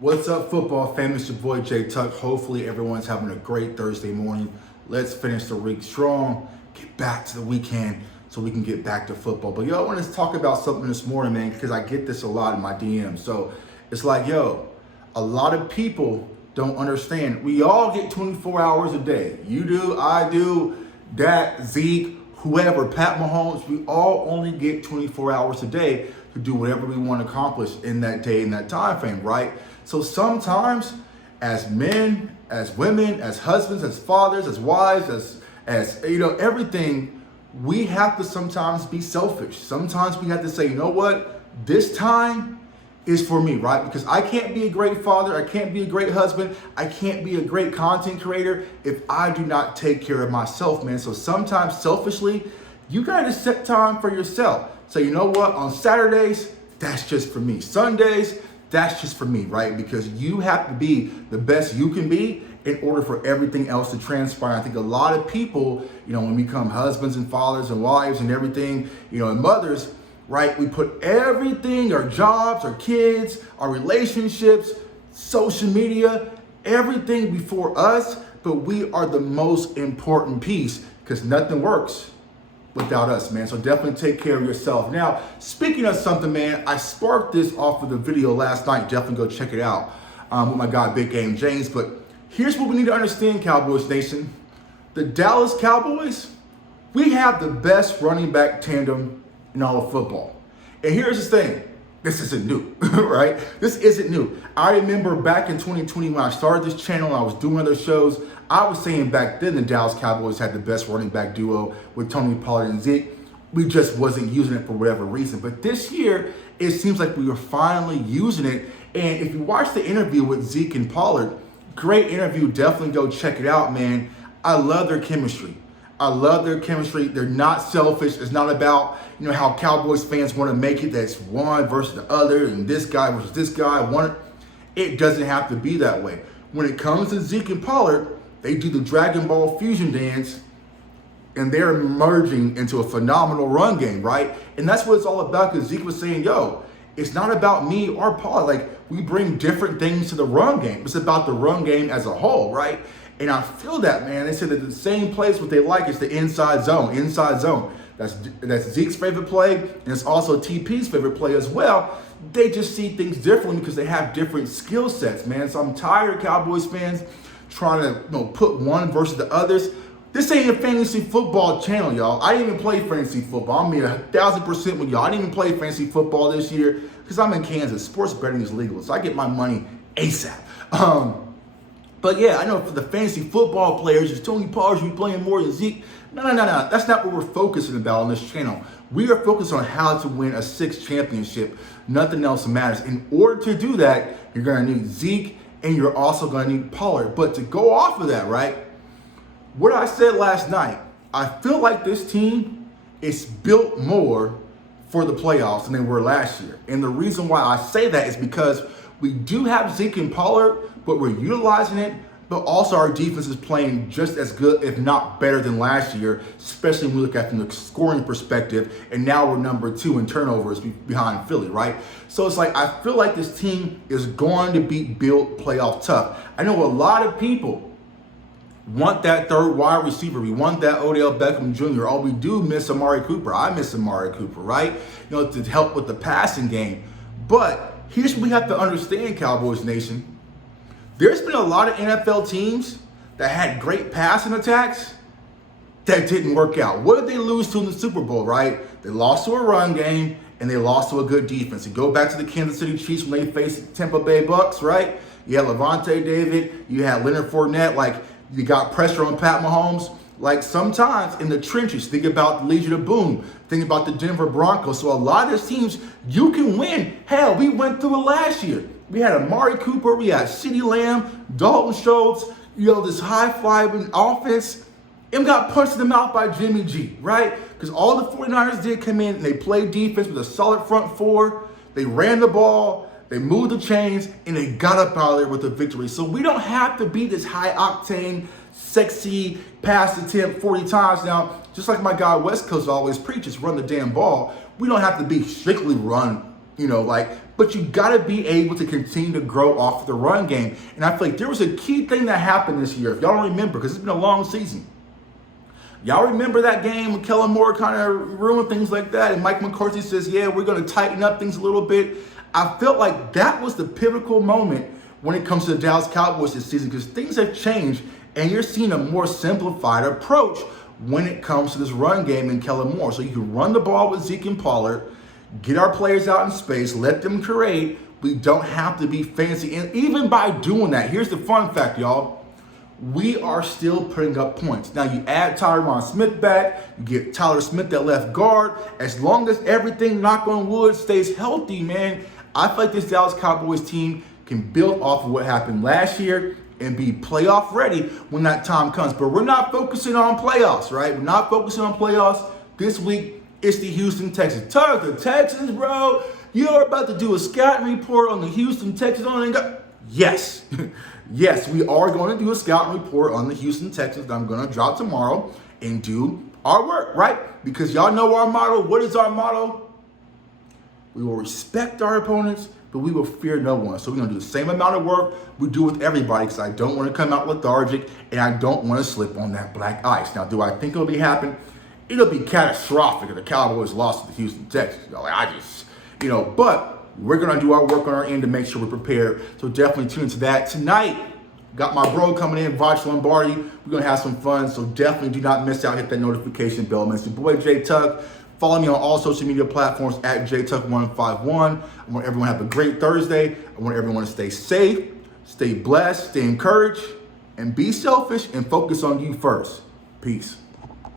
What's up, football fam? It's your boy Jay Tuck. Hopefully everyone's having a great Thursday morning. Let's finish the week strong, get back to the weekend so we can get back to football. But I want to talk about something this morning, man, because I get this a lot in my DMs. So it's like, a lot of people don't understand. We all get 24 hours a day. You do, I do, Dak, Zeke, whoever, Pat Mahomes, we all only get 24 hours a day to do whatever we want to accomplish in that day, in that time frame, right? So sometimes as men, as women, as husbands, as fathers, as wives, as everything, we have to sometimes be selfish. Sometimes we have to say, you know what? This time is for me, right? Because I can't be a great father, I can't be a great husband, I can't be a great content creator if I do not take care of myself, man. So sometimes selfishly, you gotta set time for yourself. So you know what? On Saturdays, that's just for me. Sundays, that's just for me, right? Because you have to be the best you can be in order for everything else to transpire. I think a lot of people, when we become husbands and fathers and wives and everything, and mothers, right? We put everything, our jobs, our kids, our relationships, social media, everything before us, but we are the most important piece because nothing works without us, man. So definitely take care of yourself. Now, speaking of something, man, I sparked this off of the video last night. Definitely go check it out with my guy, Big Game James. But here's what we need to understand, Cowboys Nation. The Dallas Cowboys, we have the best running back tandem in all of football. And here's the thing. This isn't new, right? This isn't new. I remember back in 2020 when I started this channel and I was doing other shows, I was saying back then the Dallas Cowboys had the best running back duo with Tony Pollard and Zeke. We just wasn't using it for whatever reason. But this year, it seems like we were finally using it. And if you watch the interview with Zeke and Pollard, great interview, definitely go check it out, man. I love their chemistry. They're not selfish. It's not about, how Cowboys fans want to make it that's one versus the other and this guy versus this guy. It doesn't have to be that way. When it comes to Zeke and Pollard, they do the Dragon Ball fusion dance and they're merging into a phenomenal run game, right? And that's what it's all about, because Zeke was saying, it's not about me or Pollard. Like, we bring different things to the run game. It's about the run game as a whole, right? And I feel that, man. They said that the same place, what they like is the inside zone. That's Zeke's favorite play, and it's also TP's favorite play as well. They just see things differently because they have different skill sets, man. So I'm tired of Cowboys fans trying to put one versus the others. This ain't a fantasy football channel, y'all. I didn't even play fantasy football. I'm 1,000% with y'all. I didn't even play fantasy football this year because I'm in Kansas. Sports betting is legal, so I get my money ASAP. But I know for the fantasy football players, if Tony Pollard should be playing more than Zeke. No. That's not what we're focusing about on this channel. We are focused on how to win a 6th championship. Nothing else matters. In order to do that, you're going to need Zeke and you're also going to need Pollard. But to go off of that, right? What I said last night, I feel like this team is built more for the playoffs than they were last year. And the reason why I say that is because we do have Zeke and Pollard, but we're utilizing it. But also our defense is playing just as good, if not better than last year, especially when we look at from the scoring perspective. And now we're number 2 in turnovers behind Philly, right? So it's like, I feel like this team is going to be built playoff tough. I know a lot of people want that third wide receiver. We want that Odell Beckham Jr. Oh, we do miss Amari Cooper. I miss Amari Cooper, right? To help with the passing game. But here's what we have to understand, Cowboys Nation. There's been a lot of NFL teams that had great passing attacks that didn't work out. What did they lose to in the Super Bowl, right? They lost to a run game and they lost to a good defense. You go back to the Kansas City Chiefs when they faced Tampa Bay Bucks, right? You had Levante David, you had Leonard Fournette, like you got pressure on Pat Mahomes. Like sometimes in the trenches, think about the Legion of Boom, think about the Denver Broncos. So a lot of these teams, you can win. Hell, we went through it last year. We had Amari Cooper, we had CeeDee Lamb, Dalton Schultz, this high-flying offense, and got punched in the mouth by Jimmy G, right? Because all the 49ers did come in and they played defense with a solid front four. They ran the ball, they moved the chains, and they got up out of there with a victory. So we don't have to be this high-octane, sexy pass attempt 40 times. Now, just like my guy West Coast always preaches, run the damn ball. We don't have to be strictly run, like but you got to be able to continue to grow off the run game. And I feel like there was a key thing that happened this year. If y'all don't remember, because it's been a long season. Y'all remember that game when Kellen Moore kind of ruined things like that, and Mike McCarthy says, yeah, we're going to tighten up things a little bit. I felt like that was the pivotal moment when it comes to the Dallas Cowboys this season, because things have changed, and you're seeing a more simplified approach when it comes to this run game in Kellen Moore. So you can run the ball with Ezekiel Pollard, get our players out in space, let them create. We don't have to be fancy. And even by doing that, here's the fun fact, y'all. We are still putting up points. Now you add Tyron Smith back, you get Tyler Smith at left guard. As long as everything, knock on wood, stays healthy, man, I feel like this Dallas Cowboys team can build off of what happened last year and be playoff ready when that time comes. But we're not focusing on playoffs, right? We're not focusing on playoffs. This week, it's the Houston Texans. Tug, the Texans, bro, you're about to do a scouting report on the Houston Texans. Yes. Yes, we are going to do a scouting report on the Houston Texans that I'm going to drop tomorrow and do our work, right? Because y'all know our motto. What is our motto? We will respect our opponents, but we will fear no one. So we're going to do the same amount of work we do with everybody, because I don't want to come out lethargic and I don't want to slip on that black ice. Now, do I think it'll be happen? It'll be catastrophic if the Cowboys lost to the Houston Texans. But we're going to do our work on our end to make sure we're prepared. So definitely tune into that. Tonight, got my bro coming in, Voch Lombardi. We're going to have some fun. So definitely do not miss out. Hit that notification bell. Man, it's your boy, J Tuck. Follow me on all social media platforms at JTuck151. I want everyone to have a great Thursday. I want everyone to stay safe, stay blessed, stay encouraged, and be selfish and focus on you first. Peace.